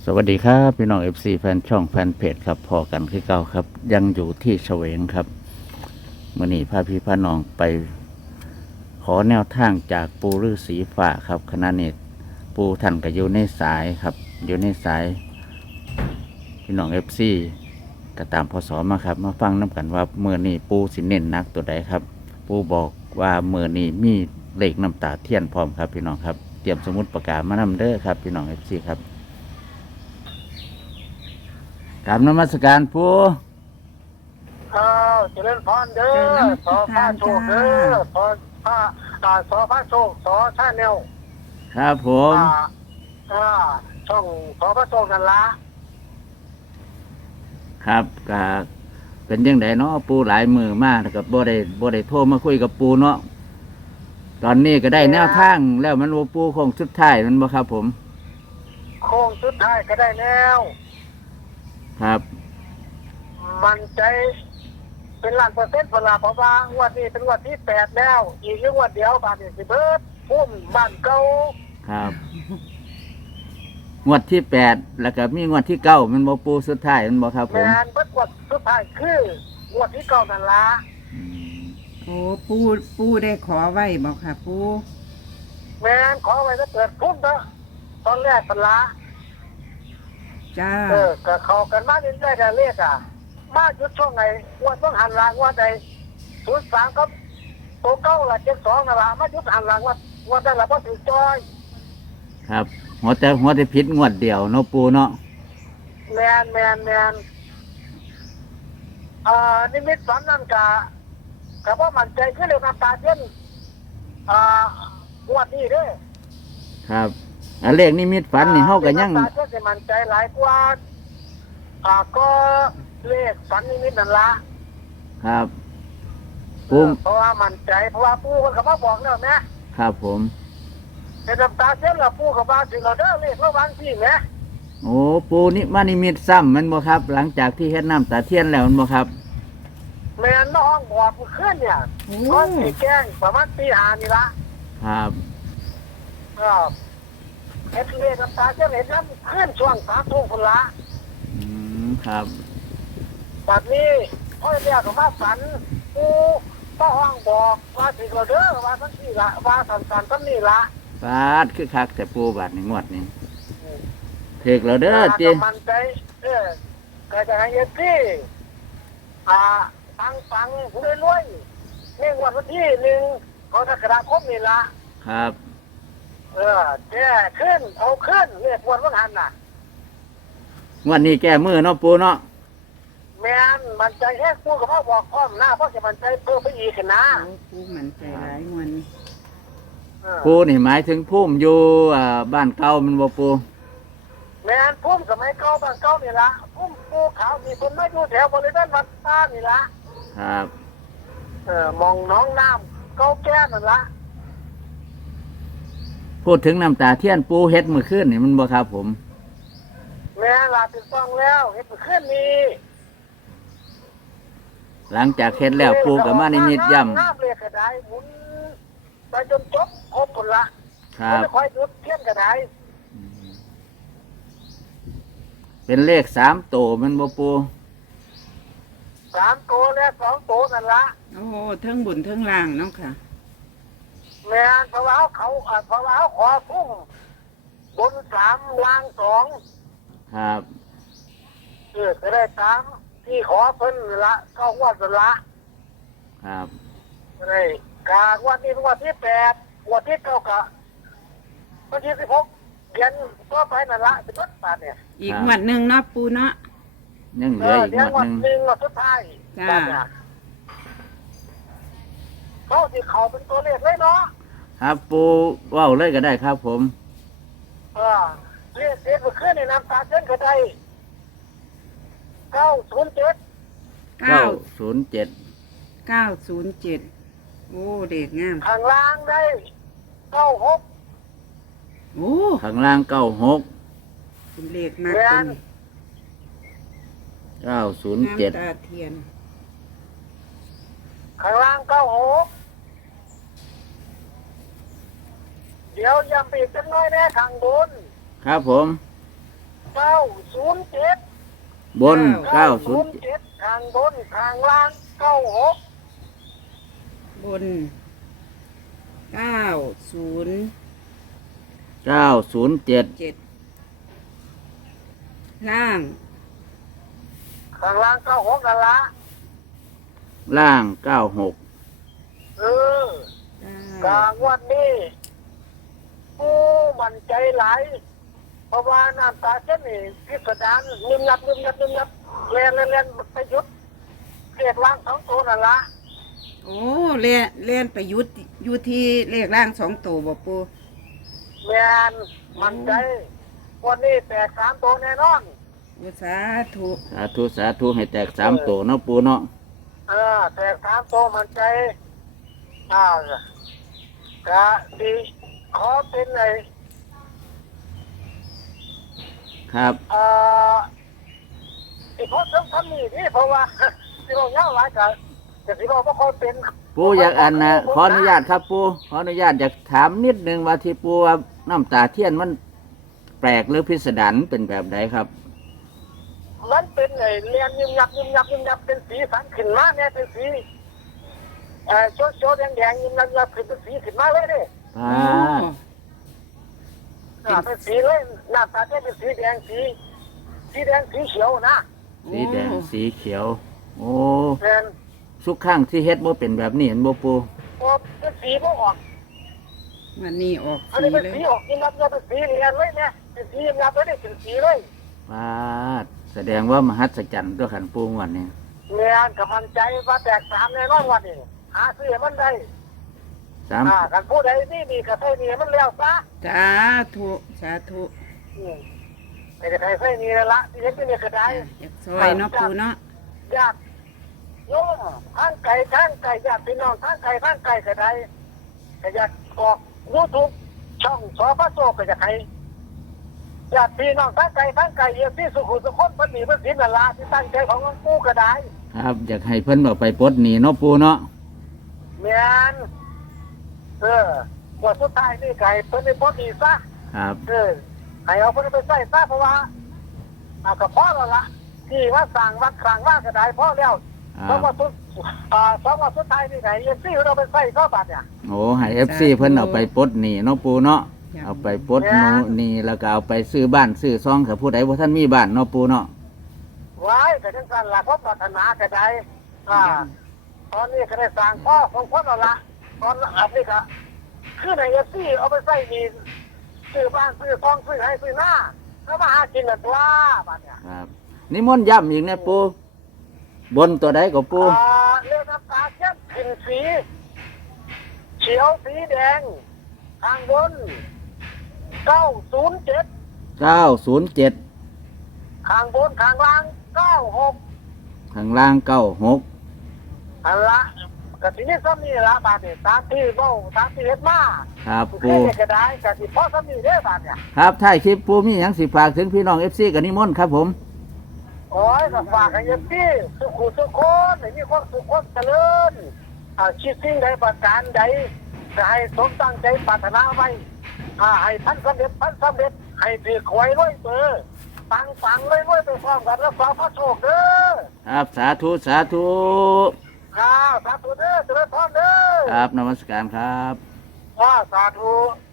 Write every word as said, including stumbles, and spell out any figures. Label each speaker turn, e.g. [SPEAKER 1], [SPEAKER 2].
[SPEAKER 1] สวัสดีครับพี่น้อง เอฟ ซี แฟนช่องแฟนเพจครับพอกันคือเก่าครับยังอยู่ที่เฉวงครับมื่อนี้พาพี่พาน้องไปขอแนวทางจากปูฤาษีฝ่าครับขณะนี้ปูท่านก็อยู่ในสายครับอยู่ในสายพี่น้อง เอฟ ซี ก็ตามพศมาครับมาฟังน้ำกันว่าเมื่อนี้ปูสิเน้นนักตัวใดครับ ปูบอกว่าเมื่อนี้มีเลขน้ำตาเทียนพร้อมครับพี่น้องครับเตรียมสมุดประกาศมานำเด้อครับพี่น้อง เอฟ ซี ครับกราบนมัสการปู
[SPEAKER 2] อ้าวเจริญพรเด้อสอพระโชคเด้อสอพระอ่าสอพระโชคสอชาแนล
[SPEAKER 1] ครับผม
[SPEAKER 2] อ่าอ่าช่องสอพระโชคนั่นละ
[SPEAKER 1] ครับก็เป็นยังไงเนาะปูหลายมือมากกับบ่ได้บ่ได้โทรมาคุยกับปูเนาะตอนนี้ก็ได้แนวทางแล้วมันว่าปูคงสุดท้ายมันบ่ครับผม
[SPEAKER 2] โค้งสุดท้ายก็ได้แล้ว
[SPEAKER 1] ครับ
[SPEAKER 2] มันใจเป็นล้านเปอร์เซ็นต์พลาเพราะว่างวดนี้เป็นงวดที่แปดแล้ว อีกแค่งวดเดียวบาทนี่สิเบิดพุ่มบ้านเก่า
[SPEAKER 1] ครับงวดที่แปดแล้วก็มีงวดที่เก้ามันบ่ปูสุดท้ายมันบ่ครับผ
[SPEAKER 2] แม
[SPEAKER 1] ม
[SPEAKER 2] นเบิดงวดสุดท้ายคืองวดที่เก้านั่นละ
[SPEAKER 1] อืม
[SPEAKER 3] โอ้ปูปูได้ขอไว้บอกค่ะปู
[SPEAKER 2] แมนขอไว้ถ้าเกิดพุ่มเถอะตอนแรกพลา
[SPEAKER 3] จ้า
[SPEAKER 2] เออก็เข้ากันมาเรื่อยๆกันเรียกอ่ะมาจุดช่วงไหนวันต้องหันหลังว่าใดศูนย์สามก็ตัวเก้าละเจ็ดสองนะละมาจุดหันหลังว่าว่าได้ละเพราะถือจอย
[SPEAKER 1] ครับหัวแต่หัวแต่ผิดงวดเดียวเนาะปูเนาะ
[SPEAKER 2] แมนแมนแมนอ่านิมิตฝันนั่นกะกะว่ามันใจขึ้นเร็วน้ำตาเช่นอ่างวดนี้เด้อ
[SPEAKER 1] ครับอันเลขนิมิตฝันนี่เฮาก็ยัง
[SPEAKER 2] น้ำตาเช่นสิมันใจหลายกว่าอ่าก็เลขฝันนิมิตนั่นละ
[SPEAKER 1] ครับ
[SPEAKER 2] เอ
[SPEAKER 1] ปู
[SPEAKER 2] อเพราะว่ามันใจเพราะว่าปู่มันเขามาบอกแล้วแม่
[SPEAKER 1] ครับผม
[SPEAKER 2] เป็นน้ำตาเส้นละปู่กับบ้านถึงเราเด้อเรียกว่าวันที่แม่
[SPEAKER 1] โอ้ปูนี่มานิมิตซ้ำมันบ่ครับ หลังจากที่เฮ็ดน้ำตาเทียนแล้วมันบ่ครับ
[SPEAKER 2] แม่นน้องบอกกูขึ้นเนี่ย
[SPEAKER 3] โอ้
[SPEAKER 2] ก้อนสีแกล้งประมาณตีหานี่ละ
[SPEAKER 1] ครับ
[SPEAKER 2] ก็เฮ็ดเรียกน้ำตาเส้นเห็นน้ำขึ้นช่วงสามทุ่มคนละ
[SPEAKER 1] อืมครับ
[SPEAKER 2] บัดนี้พ่อเรียกกับมาฝันกูป้าห้องบอกว่าถึงเราเด้อว่าทั้งที่ละว่าสันสันทั้งนี่ละ
[SPEAKER 1] ฟาดคือคักแต่ปูบาดในงวดนี้เถิกแล้วเด้อจี
[SPEAKER 2] ก็มันใจเออก็จะให้เฮ็ดที่อ่าฟังฟังผู้รวยๆนี่วันที่หนึ่งกรกฎาคมนี่ละ
[SPEAKER 1] ครับ
[SPEAKER 2] เออแก้ขึ้นเอาขึ้นเรียกวันวันหันน่ะ
[SPEAKER 1] งวดนี้แก้มือเนาะปูเนาะ
[SPEAKER 2] แม่นมันใจแค่พูดกับพ่อบอกพร้อมหน้าเพราะจะมันใจเพิ่มไปอีกนะ
[SPEAKER 3] โอ้ปูมันใจร้ายงวนนี้
[SPEAKER 2] เออ
[SPEAKER 1] ปูนี่หมายถึงพุ่มอยู่อ่าบ้านเก่ามันบ่ปู
[SPEAKER 2] แม่นพุ่มสมัยเก่าบ้านเก่านี่ละพุ่มปูขาวมีคนไม่อยู่แถวบริเวณวัดตานี่ละ
[SPEAKER 1] ครับ
[SPEAKER 2] เออมองน้องน้ำเก่าแก่นั่นละ
[SPEAKER 1] พูดถึงน้ำตาเทียนปูเฮ็ดมือขึ้นนี่มันบ่ครับผม
[SPEAKER 2] แม่ลาติดต้องแล้วเห็นขึ้นนี่
[SPEAKER 1] หลังจากเฮ็ดแล้วปูกับมานิมิตย่
[SPEAKER 2] น้ำเรียกกระไดหมุนไปจนจบครบผลละ
[SPEAKER 1] ำครับ
[SPEAKER 2] ไม่ค่อยจุดเทียนกระได
[SPEAKER 1] เป็นเลขสามโตวมันบ่ปู
[SPEAKER 2] สามตัวและสองตัวนั่นละ
[SPEAKER 3] โอ้เทิงบุญเทิงล่างเนาะค่ะ
[SPEAKER 2] แม่นเพราะว่าเขาอ่าเพราะว่าเขาขอพุ่งบนสามล่างสอง
[SPEAKER 1] ครับ
[SPEAKER 2] เออจะได้ตามที่ขอเพิ่นนั่นละเข้างวดนั่นละ
[SPEAKER 1] ครับ
[SPEAKER 2] จะได้กางวดนี้เป็นงวดที่แปดงวดที่เก้ากะวันที่สิบหกเดือนต่อไปนั่นละเป็นต้นบาทเนี่ย
[SPEAKER 3] อีกงวดหนึ่งเนาะปูเนาะ
[SPEAKER 1] ยังเห
[SPEAKER 2] เอ
[SPEAKER 1] ลือ
[SPEAKER 2] อ
[SPEAKER 1] อีก
[SPEAKER 2] เดือน
[SPEAKER 1] งว
[SPEAKER 2] วั
[SPEAKER 1] ด
[SPEAKER 2] น
[SPEAKER 1] หนึ่ง
[SPEAKER 2] หนึ่งงวดสุดท้าย
[SPEAKER 3] จ้า
[SPEAKER 2] บาทเนี่ยเขาที่เขาเป็นตัวเลขเลยเนาะ
[SPEAKER 1] ครับปูเว้าเลยก็ได้ครับผม
[SPEAKER 2] เออเลขเด็ดมาขึ้นในน้ำตาเส้นก็ได้เก้าศูนย์เจ็ด
[SPEAKER 3] เก้า
[SPEAKER 1] เก้าศูนย์เจ็ด
[SPEAKER 3] เก้าศูนย์เจ็ดโอ้เด็กงาม
[SPEAKER 2] ข้างล่างได้เก้าหก
[SPEAKER 3] โอ้
[SPEAKER 1] ข้างล่างเก้าหก
[SPEAKER 3] เป็นเลขมากเป็น
[SPEAKER 1] เก้าศูนย์เจ็ด
[SPEAKER 3] น้ำตาเทียน
[SPEAKER 2] ข้างล่างเก้าหกเดี๋ยวย้ำอีกสักน้อยแน่ข้างบน
[SPEAKER 1] ครับผม
[SPEAKER 2] เเก้าศูนย์เจ็ด
[SPEAKER 1] บนเก้าศูนย์
[SPEAKER 2] เจ็ดทางบนทางล่างเก้าหก
[SPEAKER 3] บนเก้าศูนย์
[SPEAKER 1] เก้าศูนย์เจ็ด
[SPEAKER 3] เจ็ดล่าง
[SPEAKER 2] ข้างล่างเก้าหกนั่นละ
[SPEAKER 1] ล่างเก้าหก
[SPEAKER 2] เออก
[SPEAKER 3] เก้า
[SPEAKER 2] ลางวันนี้กูมันใจไหลายเพราะว่าน้ำตาเช่นนี่พิสดารลืมนับลืมนับลืมนับเรียนเรียนเรียนไปหยุดเรียกล่างสองตัวนั่นละ
[SPEAKER 3] โอ้เล่นเล่นไปยุดอยู่ที่เลขล่างสองตัวบ่ปู
[SPEAKER 2] แมนมันใจวันนี้แตกสามตัวแน่นอน
[SPEAKER 3] อุสาธุ
[SPEAKER 1] สาธุสาธุให้แตกสามตัวเนาะปูเนาะ
[SPEAKER 2] เออแตกสามตัวมันใจอ่ากะดีขอเป็นไง
[SPEAKER 1] ครับ
[SPEAKER 2] เอ่อที่พอต้องทำนี่นี่เพราะว่า ที่เราเล่าหลายกันแต่ที่เราไม่ค่อยเป็น
[SPEAKER 1] ปูอยากอันนะขออนุญาตครับปูขออนุญาตอยากถามนิดนึงว่าที่ปูว่าน้ำตาเทียนมันแปลกหรือพิสดารเป็นแบบใดครับ
[SPEAKER 2] มันเป็นไงเรียนยิมยับยิมยับยิมยับเป็นสีสันขึ้นมาเนี่ยเป็นสีเอ่อโชว์โชว์แดงแดงยิมยับยิมยับขึ้นเป็นสีขึ้นมาเลยนี่
[SPEAKER 1] พาด
[SPEAKER 2] อ่าเป็นสีเลยหน้าตาจะเป็นสีแดงสีสีแดงสีเขียวนะ
[SPEAKER 1] สีแดงสีเขียว โอ้
[SPEAKER 2] เป็น
[SPEAKER 1] ทุกข้างที่เฮ็ดบ่เป็นแบบนี้เห็นบ่ปู
[SPEAKER 2] พอเป็นสีพวกออก
[SPEAKER 3] วันนี้ออก
[SPEAKER 2] อัน
[SPEAKER 3] สี
[SPEAKER 2] นี้เป็น
[SPEAKER 3] เลย
[SPEAKER 2] สีออกยิมยับยิมยับเป็นสีเรียนเลยเนี่ยเป็นสียิมยับเลยนี่เป็นสีเลย
[SPEAKER 1] พาดแสดงว่ามหัศจรรย์ตัวขันปูงวันนี้
[SPEAKER 2] เรียนกับมันใจว่าแตกสามแน่นอนวันนี้หาซื้อให้มันได้
[SPEAKER 1] สาม
[SPEAKER 2] อ่ากันผู้ใดนี่ดีกับใส่นี่มันแล้วซะ
[SPEAKER 3] สาธุสาธุ
[SPEAKER 2] อืมไม่ได้ใส่ใส่นี่แล้วละที่เห็นที่นี่ก็ได้
[SPEAKER 3] อยากซอยเนาะปูเนาะ
[SPEAKER 2] ญาติโยมทางไก่ทางไก่ญาติพี่น้องทางไก่ทางไก่ก็ได้ก็อยากออกยูทูบช่องสอพระโซก็จะให้ญาติพี่น้องทางไก่ทางไก่เยี่ยมที่สุขุมสุขคนพันหนีพันสินนั่นละที่ตั้งใจของหลวงปู่ก็ได้
[SPEAKER 1] ครับอยากให้เพิ่นเอาไปปลดหนี้เนาะปูเนาะ
[SPEAKER 2] แม่นเออว่าสุดท้ายนี่ไก่เพิ่นได้พ้นดีซะ
[SPEAKER 1] ครับ
[SPEAKER 2] เออให้เอาเพิ่นไปใส่ซะเพราะว่าเอาก็พอแล้วล่ะที่ว่าสั่งวัดสั่งว่าก็ได้พอแล้ว
[SPEAKER 1] ค
[SPEAKER 2] เพ
[SPEAKER 1] รั
[SPEAKER 2] ราะ
[SPEAKER 1] บ
[SPEAKER 2] ว่าสุดอ่าสองวันสุดท้ายนี่ไงเอฟซีเราไปใส่ก็บัตรเนี่ย
[SPEAKER 1] โอ้ให้ เอฟ ซี เพิ่นเอาไปปลดหนี้เนาะปูเนาะเอาไปปลดหนูหนี้แล้วก็เอาไปซื้อบ้านซื้อซองกับผู้ใดบ่ท่านมีบ้านเนาะปูเนาะ
[SPEAKER 2] ไว้แต่ทั้งสั้นละเพราะปรารถนาก็ได้อ่าตอนนี้ก็ได้สั่งพ่อของพ่อเราละตอนอันนี้ก็คือในเอฟซีเอาไปใส่นี่ซื้อบ้านซื้อซองซื้อให้ซื้อหน้าแล้วมาหากินกันตัวบัตรเนี่ย
[SPEAKER 1] ครับนิมนต์ย้ำอีกเนี่ยปูบนตัวใดก็ปู
[SPEAKER 2] อ่าเลือดน้ำตาเข้มขึ้นสีเขียวสีแดงทางบนเก้าศูนย์เจ็ด
[SPEAKER 1] เก้าศูนย์เจ็ด
[SPEAKER 2] ข้างบนข้างล่างเก้าหก
[SPEAKER 1] ข้างล่างเก้าหก
[SPEAKER 2] อันละกะทีนี้ซ้ำนี่ละบาทเนี่ยตามที่เบ้าตามที่เฮ็ดมา
[SPEAKER 1] ครับ
[SPEAKER 2] คือ
[SPEAKER 1] ปู
[SPEAKER 2] เฮ็ดก็ได้กะที่พ่อซ้ำนี่เด้อบาทเนี่ย
[SPEAKER 1] ครับท้ายคลิปปูมีหยังสิฝากถึงพี่น้อง เอฟ ซี กับนิมนต์ครับผม
[SPEAKER 2] โอ้ยก็ฝากให้เย็บที่สุขุสุขคนให้มีความสุขความเจริญอ่าคิดสิ่งใดประการใดจะให้สมตั้งใจปรารถนาไว้อ่าให้ท่านสำเร็จท่านสำเร็จให้ถือหวยรวยเบอร์ปังปังรวยรวยไปพร้อมกันแล้วขอพระโชคเด้อ
[SPEAKER 1] ครับสาธุสาธุ
[SPEAKER 2] ครับสาธุเด้อเจริญพรเด้อ
[SPEAKER 1] ครับนมัสการครับ
[SPEAKER 2] อ่าสาธุ